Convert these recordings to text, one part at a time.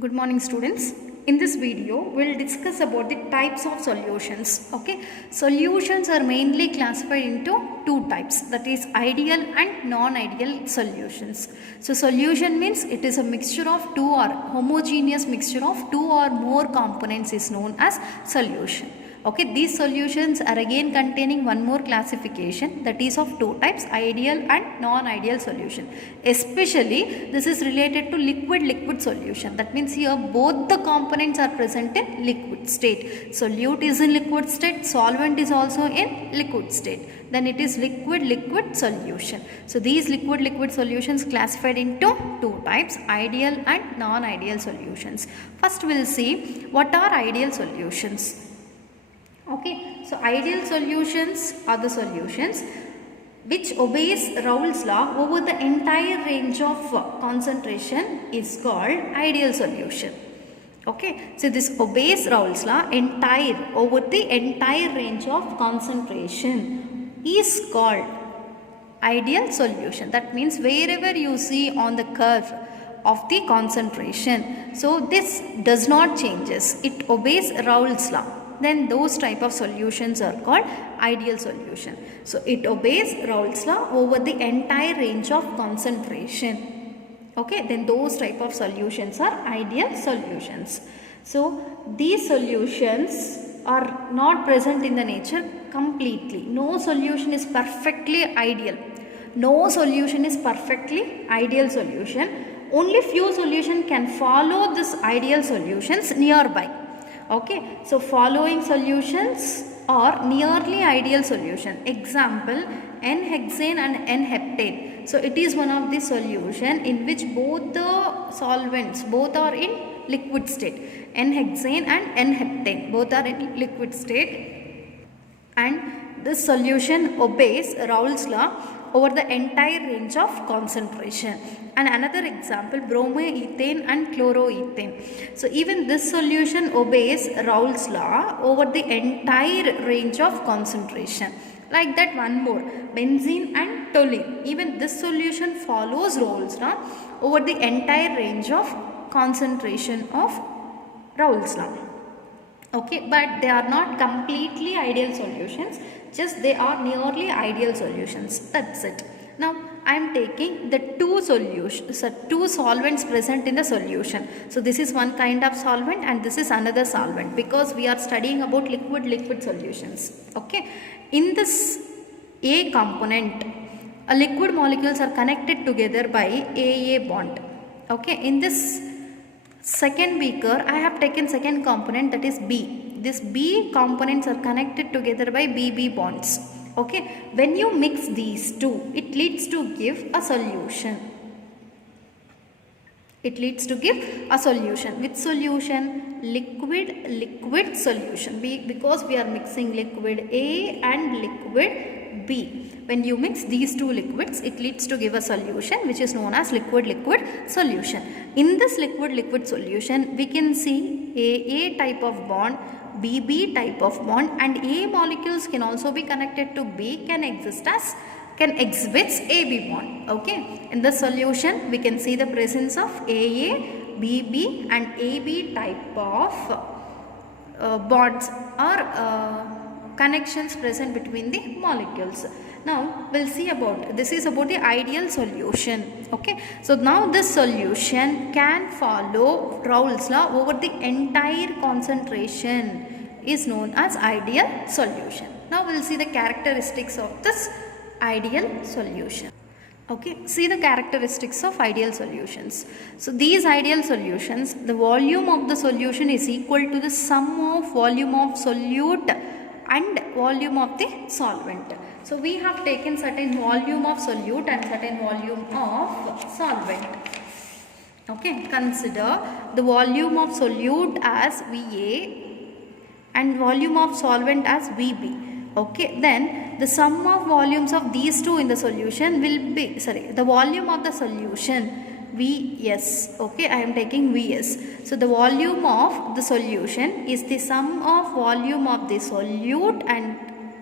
Good morning students. In this video we'll discuss about the types of solutions. Okay, solutions are mainly classified into two types, that is ideal and non-ideal solutions. So solution means it is a mixture of two or homogeneous mixture of two or more components is known as solution. Okay, these solutions are again containing one more classification, that is of two types, ideal and non-ideal solution. Especially this is related to liquid solution. That means here both the components are present in liquid state. Solute is in liquid state, solvent is also in liquid state. Then it is liquid solution. So these liquid solutions classified into two types, ideal and non-ideal solutions. First we will see what are ideal solutions. Okay, so ideal solutions are the solutions which obeys Raoult's law over the entire range of concentration is called ideal solution. Okay, so this obeys Raoult's law over the entire range of concentration is called ideal solution. That means wherever you see on the curve of the concentration, so this does not changes, it obeys Raoult's law, then those type of solutions are called ideal solution. So it obeys Raoult's law over the entire range of concentration. Okay, then those type of solutions are ideal solutions. So these solutions are not present in the nature completely. No solution is perfectly ideal. No solution is perfectly ideal solution. Only few solutions can follow this ideal solutions nearby. Okay, so following solutions are nearly ideal solution. Example, N-hexane and N-heptane. So it is one of the solution in which both the solvents both are in liquid state. N-hexane and N-heptane both are in liquid state, and this solution obeys Raoult's law over the entire range of concentration. And another example, bromoethane and chloroethane. So even this solution obeys Raoult's law over the entire range of concentration. Like that, one more, benzene and toluene. Even this solution follows Raoult's law over the entire range of concentration of Raoult's law. Okay, but they are not completely ideal solutions, just they are nearly ideal solutions. That's it. Now I am taking the two solvents present in the solution. So this is one kind of solvent and this is another solvent, because we are studying about liquid solutions. Okay, in this A component, a liquid molecules are connected together by AA bond. Okay, in this second beaker I have taken second component, that is B. This B components are connected together by BB bonds. Okay, when you mix these two, it leads to give a solution. It leads to give a solution. Which solution? Liquid solution. Because we are mixing liquid A and liquid B. When you mix these two liquids, it leads to give a solution which is known as liquid solution. In this liquid solution, we can see AA type of bond, BB type of bond, and A molecules can also be connected to B, can exhibits AB bond. Okay, in the solution we can see the presence of AA, BB and AB type of bonds or connections present between the molecules. Now we'll see about, this is about the ideal solution. Okay, so now this solution can follow Raoult's law over the entire concentration is known as ideal solution. Now we'll see the characteristics of this ideal solution. Okay, see the characteristics of ideal solutions. So these ideal solutions, the volume of the solution is equal to the sum of volume of solute and volume of the solvent. So we have taken certain volume of solute and certain volume of solvent. Okay, consider the volume of solute as VA and volume of solvent as VB. Okay, then the sum of volumes of these two in the solution will be, the volume of the solution Vs. Okay, I am taking Vs. So the volume of the solution is the sum of volume of the solute and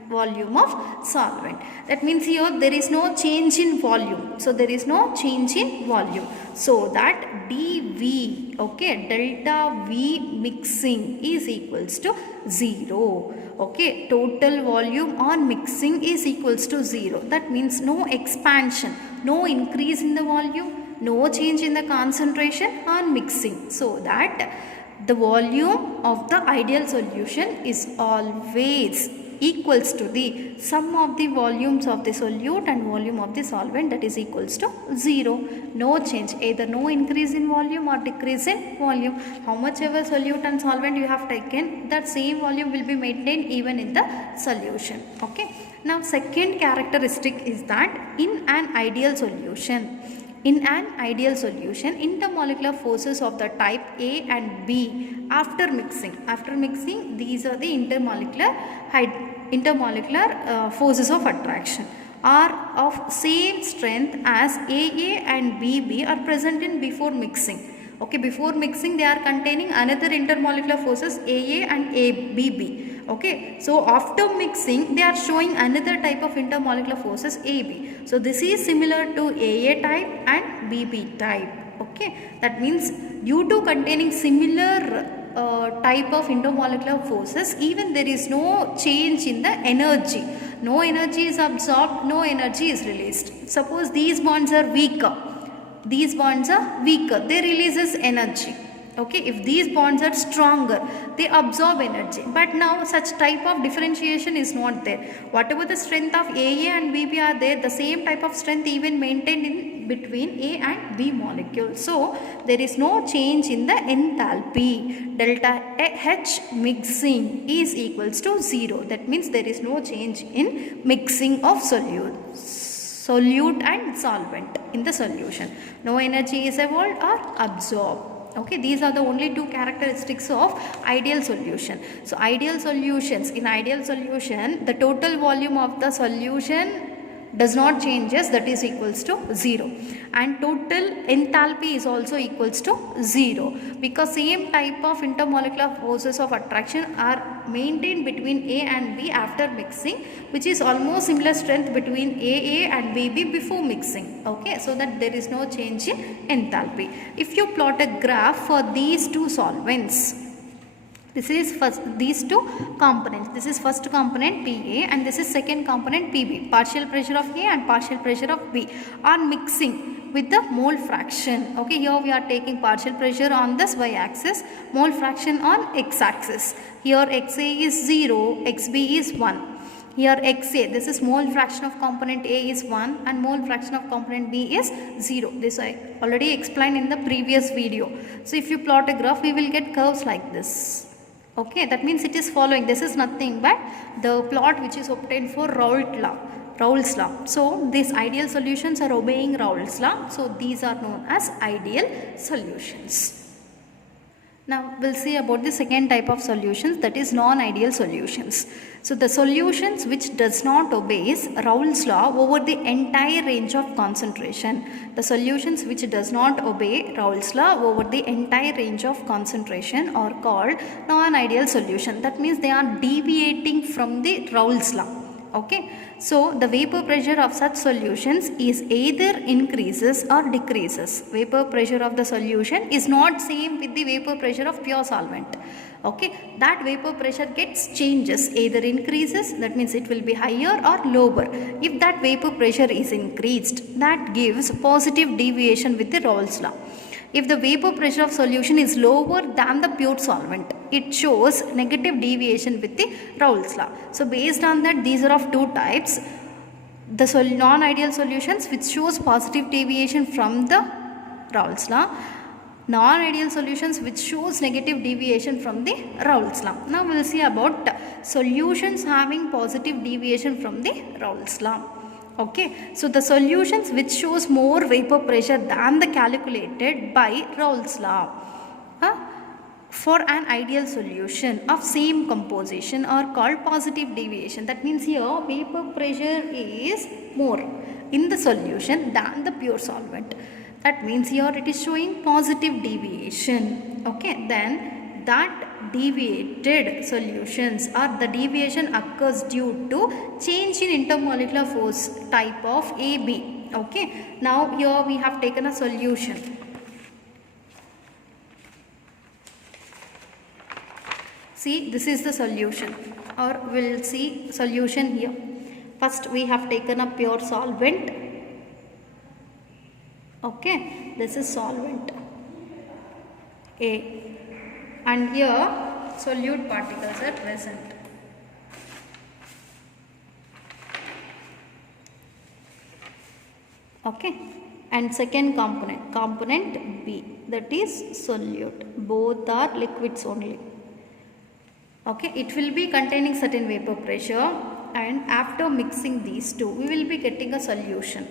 volume of solvent. That means here there is no change in volume. So there is no change in volume. So that dV, okay, delta V mixing is equals to 0. Okay, total volume on mixing is equals to 0. That means no expansion, no increase in the volume, no change in the concentration on mixing. So that the volume of the ideal solution is always equals to the sum of the volumes of the solute and volume of the solvent, that is equals to 0. No change, either no increase in volume or decrease in volume. How much ever solute and solvent you have taken, that same volume will be maintained even in the solution. Okay. Now second characteristic is that in an ideal solution, intermolecular forces of the type A and B after mixing, these are the intermolecular forces of attraction, are of same strength as AA and BB are present in before mixing. Okay, before mixing they are containing another intermolecular forces AA and BB. Okay, so after mixing they are showing another type of intermolecular forces AB. So this is similar to AA type and BB type. Okay, that means due to containing similar type of intermolecular forces, even there is no change in the energy. No energy is absorbed, no energy is released. Suppose these bonds are weaker, they releases energy. Okay, if these bonds are stronger, they absorb energy. But now such type of differentiation is not there. Whatever the strength of AA and BB are there, the same type of strength even maintained in between A and B molecules. So there is no change in the enthalpy. Delta H mixing is equals to 0. That means there is no change in mixing of solute and solvent in the solution. No energy is evolved or absorbed. Okay, these are the only two characteristics of ideal solution. So ideal solutions, in ideal solution the total volume of the solution does not changes, that is equals to 0, and total enthalpy is also equals to 0, because same type of intermolecular forces of attraction are maintained between A and B after mixing, which is almost similar strength between AA and BB before mixing. Okay, so that there is no change in enthalpy. If you plot a graph for these two solvents, this is these two components. This is first component PA and this is second component PB. Partial pressure of A and partial pressure of B are mixing with the mole fraction. Okay, here we are taking partial pressure on this y-axis, mole fraction on x-axis. Here XA is 0, XB is 1. Here XA, this is mole fraction of component A is 1 and mole fraction of component B is 0. This I already explained in the previous video. So if you plot a graph, we will get curves like this. Okay, that means it is following. This is nothing but the plot which is obtained for Raoult's law. So these ideal solutions are obeying Raoult's law. So these are known as ideal solutions. Now we'll see about the second type of solutions, that is non-ideal solutions. So the solutions which does not obeys Raoult's law over the entire range of concentration. The solutions which does not obey Raoult's law over the entire range of concentration are called non-ideal solution. That means they are deviating from the Raoult's law. Okay, so the vapor pressure of such solutions is either increases or decreases. Vapor pressure of the solution is not same with the vapor pressure of pure solvent. Okay, that vapor pressure gets changes, either increases, that means it will be higher, or lower. If that vapor pressure is increased, that gives positive deviation with the Raoult's law. If the vapor pressure of solution is lower than the pure solvent, it shows negative deviation with the Raoult's law. So based on that, these are of two types. The non-ideal solutions which shows positive deviation from the Raoult's law, non-ideal solutions which shows negative deviation from the Raoult's law. Now we will see about solutions having positive deviation from the Raoult's law. Okay, so the solutions which shows more vapor pressure than the calculated by Raoult's law for an ideal solution of same composition are called positive deviation. That means here vapor pressure is more in the solution than the pure solvent. That means here it is showing positive deviation. Okay, then that deviated solutions or the deviation occurs due to change in intermolecular force type of AB. Okay, now here we have taken a solution. See, this is the solution, or we'll see solution here. First we have taken a pure solvent. Okay, this is solvent A, and here solute particles are present. Okay, and second component B, that is solute. Both are liquids only. Okay, it will be containing certain vapor pressure, and after mixing these two we will be getting a solution.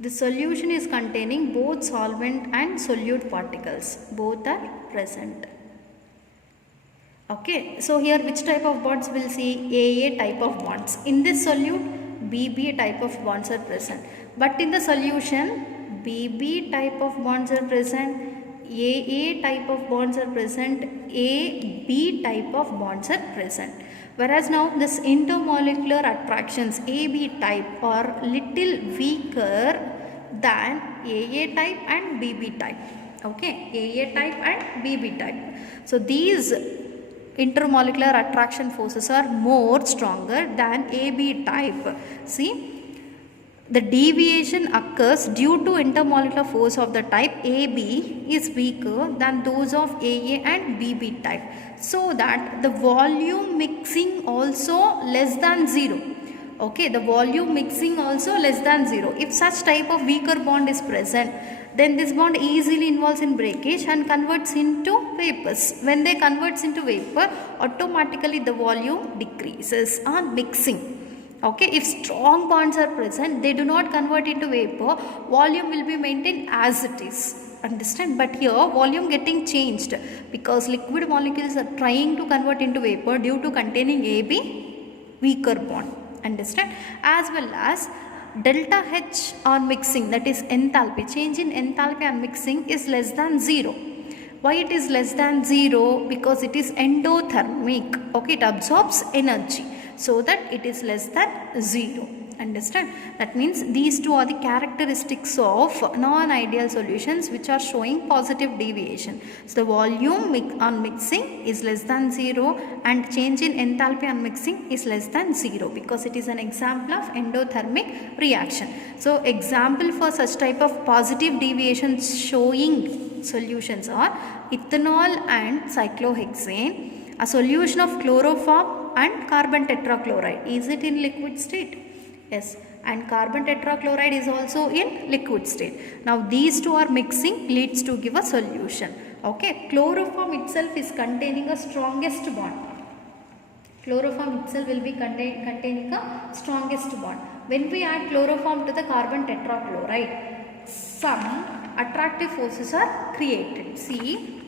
The solution is containing both solvent and solute particles. Both are present. Okay, so here which type of bonds we'll see? AA type of bonds. In this solute, BB type of bonds are present. But in the solution, BB type of bonds are present, AA type of bonds are present, AB type of bonds are present. Whereas now this intermolecular attractions AB type are little weaker than AA type and BB type. Okay, AA type and BB type. So these intermolecular attraction forces are more stronger than AB type. See, the deviation occurs due to intermolecular force of the type AB is weaker than those of AA and BB type, so that the volume mixing also less than 0. Okay, the volume mixing also less than 0. If such type of weaker bond is present, then this bond easily involves in breakage and converts into vapors. When they converts into vapor, automatically the volume decreases on mixing. Okay, if strong bonds are present, they do not convert into vapor, volume will be maintained as it is. Understand? But here volume getting changed because liquid molecules are trying to convert into vapor due to containing AB weaker bond. Understand? As well as delta H on mixing, that is enthalpy, change in enthalpy on mixing is less than 0. Why it is less than 0? Because it is endothermic. Okay, it absorbs energy, so that it is less than 0. Understand? That means these two are the characteristics of non-ideal solutions which are showing positive deviation. So the volume on mixing is less than 0 and change in enthalpy on mixing is less than 0, because it is an example of endothermic reaction. So example for such type of positive deviations showing solutions are ethanol and cyclohexane, a solution of chloroform and carbon tetrachloride. Is it in liquid state? Yes, and carbon tetrachloride is also in liquid state. Now these two are mixing leads to give a solution. Okay, chloroform itself is containing a strongest bond. Chloroform itself will be containing a strongest bond. When we add chloroform to the carbon tetrachloride, some attractive forces are created. See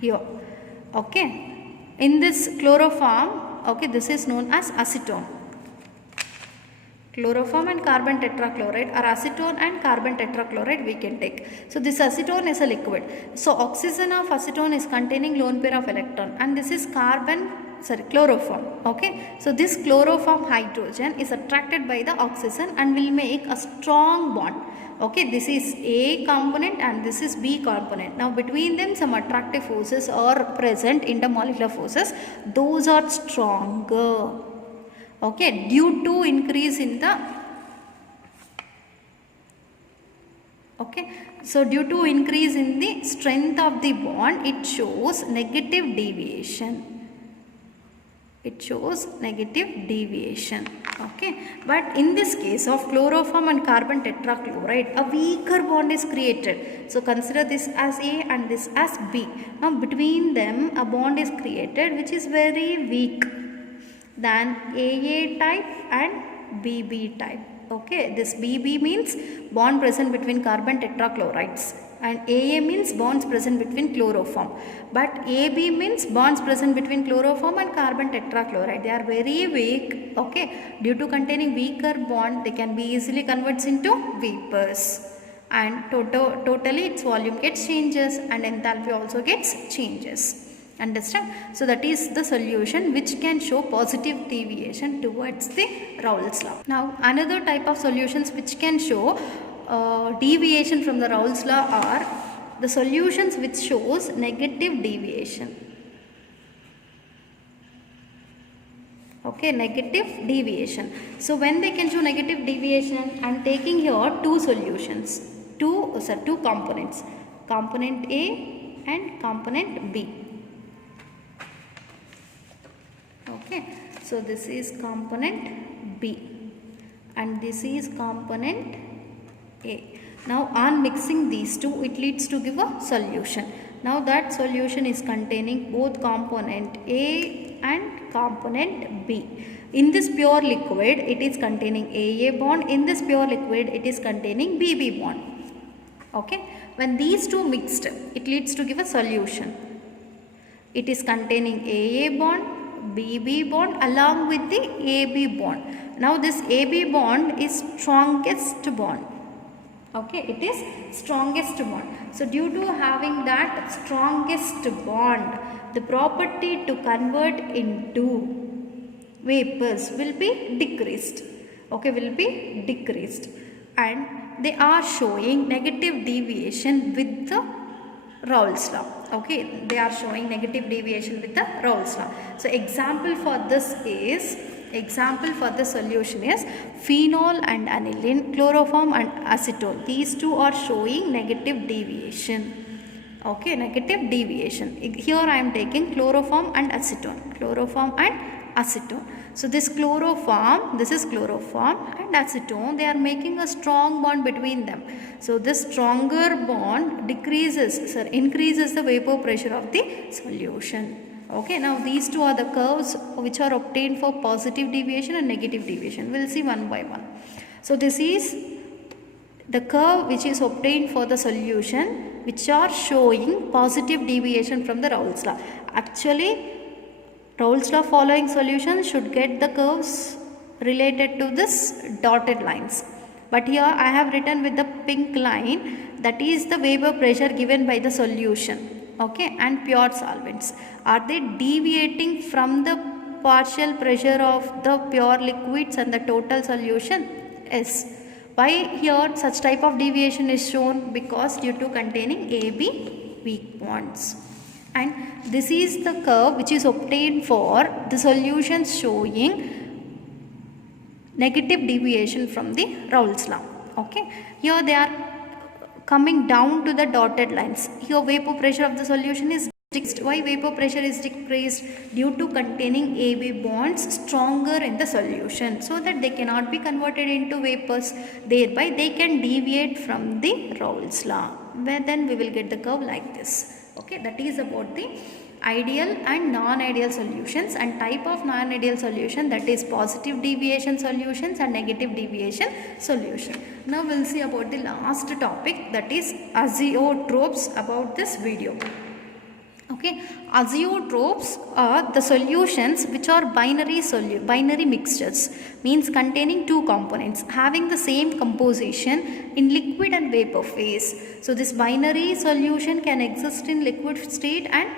here. Okay, in this chloroform, okay, this is known as acetone. Chloroform and carbon tetrachloride, or acetone and carbon tetrachloride we can take. So this acetone is a liquid. So oxygen of acetone is containing lone pair of electron, and this is chloroform. Okay, so this chloroform hydrogen is attracted by the oxygen and will make a strong bond. Okay, this is A component and this is B component. Now between them some attractive forces are present, intermolecular forces. Those are stronger. Okay, due to increase in the due to increase in the strength of the bond, it shows negative deviation. It shows negative deviation. Okay, but in this case of chloroform and carbon tetrachloride, a weaker bond is created. So consider this as A and this as B. Now between them a bond is created which is very weak than AA type and BB type. Okay, this BB means bond present between carbon tetrachlorides and AA means bonds present between chloroform. But AB means bonds present between chloroform and carbon tetrachloride. They are very weak. Okay, due to containing weaker bond, they can be easily converted into vapors. and totally its volume gets changes and enthalpy also gets changes. Understand? So that is the solution which can show positive deviation towards the Raoult's law. Now another type of solutions which can show deviation from the Raoult's law are the solutions which shows negative deviation. Okay, negative deviation. So when they can show negative deviation, I am taking here two solutions, two components, component A and component B. Okay, so this is component B and this is component A. Now on mixing these two, it leads to give a solution. Now that solution is containing both component A and component B. In this pure liquid, it is containing AA bond. In this pure liquid, it is containing BB bond. Okay, when these two mixed, it leads to give a solution. It is containing AA bond, BB bond along with the AB bond. Now this AB bond is strongest bond. Okay, it is strongest bond. So due to having that strongest bond, the property to convert into vapors will be decreased. Okay, will be decreased, and they are showing negative deviation with the Raoult's law. Okay, they are showing negative deviation with the Raoult's law. So example for this is, example for the solution is phenol and aniline, chloroform and acetone. These two are showing negative deviation. Okay, negative deviation. Here I am taking chloroform and acetone. Chloroform and acetone. So this chloroform, this is chloroform and acetone, they are making a strong bond between them. So this stronger bond increases the vapor pressure of the solution. Okay, now these two are the curves which are obtained for positive deviation and negative deviation. We will see one by one. So this is the curve which is obtained for the solution which are showing positive deviation from the Raoult's law. Actually, Raoult's law following solutions should get the curves related to this dotted lines. But here I have written with the pink line, that is the vapor pressure given by the solution. Okay, and pure solvents. Are they deviating from the partial pressure of the pure liquids and the total solution? Yes. Why here such type of deviation is shown? Because due to containing AB weak bonds. And this is the curve which is obtained for the solutions showing negative deviation from the Raoult's law. Okay, here they are coming down to the dotted lines. Here vapor pressure of the solution is decreased. Why vapor pressure is decreased? Due to containing AB bonds stronger in the solution, so that they cannot be converted into vapors. Thereby they can deviate from the Raoult's law, where then we will get the curve like this. Okay, that is about the ideal and non-ideal solutions and type of non-ideal solution, that is positive deviation solutions and negative deviation solution. Now we will see about the last topic, that is azeotropes about this video. Okay, azeotropes are the solutions which are binary mixtures, means containing two components having the same composition in liquid and vapor phase. So this binary solution can exist in liquid state and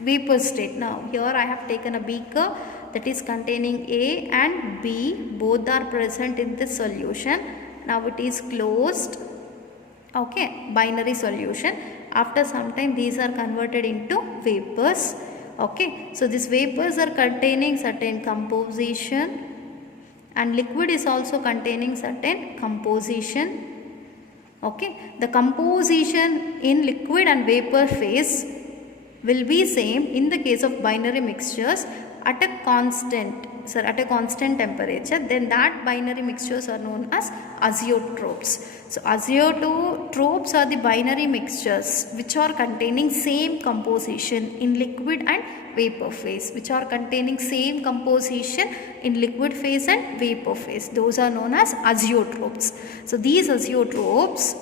vapor state. Now here I have taken a beaker that is containing A and B, both are present in this solution. Now it is closed. Okay, binary solution. After some time these are converted into vapors. Okay, so these vapors are containing certain composition and liquid is also containing certain composition. Okay, the composition in liquid and vapor phase will be same in the case of binary mixtures at a constant temperature. Then that binary mixtures are known as azeotropes. So azeotropes are the binary mixtures which are containing same composition in liquid and vapor phase, which are containing same composition in liquid phase and vapor phase. Those are known as azeotropes. So these azeotropes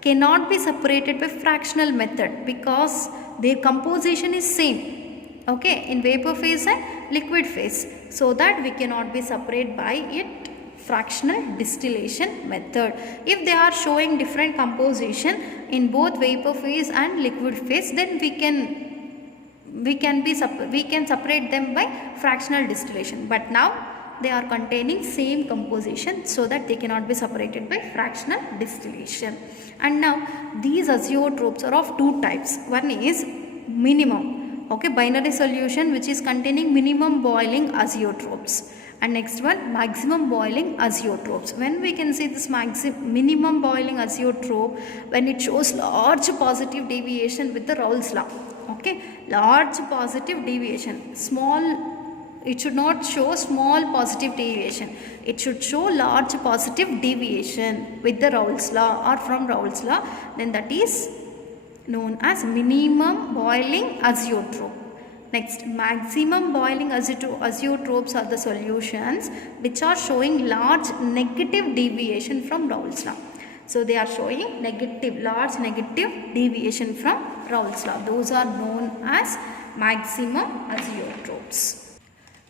cannot be separated by fractional method because their composition is same, okay, in vapor phase and liquid phase, so that we cannot be separated by it fractional distillation method. If they are showing different composition in both vapor phase and liquid phase, then we can separate them by fractional distillation. But now they are containing same composition, so that they cannot be separated by fractional distillation. And now these azeotropes are of two types. One is minimum, okay, binary solution which is containing minimum boiling azeotropes, and next one maximum boiling azeotropes. When we can see this minimum boiling azeotrope, when it shows large positive deviation with the Raoult's law, okay, large positive deviation, small, it should not show small positive deviation, it should show large positive deviation with the Raoult's law or from Raoult's law, then that is known as minimum boiling azeotrope. Next, maximum boiling azeotropes are the solutions which are showing large negative deviation from Raoult's law. So they are showing large negative deviation from Raoult's law. Those are known as maximum azeotropes.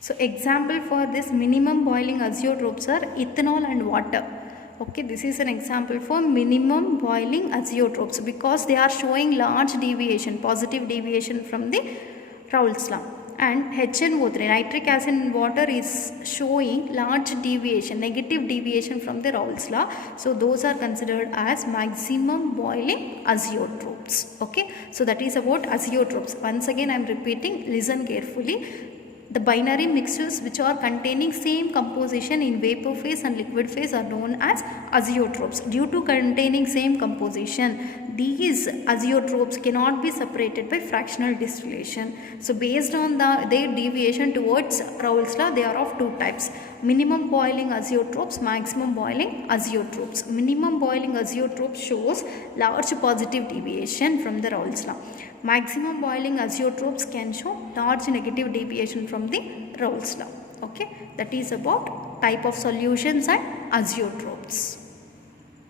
So example for this minimum boiling azeotropes are ethanol and water. Okay, this is an example for minimum boiling azeotropes because they are showing large deviation, positive deviation from the Raoult's law. And HNO3, nitric acid in water, is showing large deviation, negative deviation from the Raoult's law. So those are considered as maximum boiling azeotropes. Okay, so that is about azeotropes. Once again I am repeating, listen carefully. The binary mixtures which are containing same composition in vapor phase and liquid phase are known as azeotropes. Due to containing same composition, these azeotropes cannot be separated by fractional distillation. So based on their deviation towards Raoult's law, they are of two types: minimum boiling azeotropes, maximum boiling azeotropes. Minimum boiling azeotrope shows large positive deviation from the Raoult's law. Maximum boiling azeotropes can show large negative deviation from the Raoult's law. Okay, that is about type of solutions and azeotropes.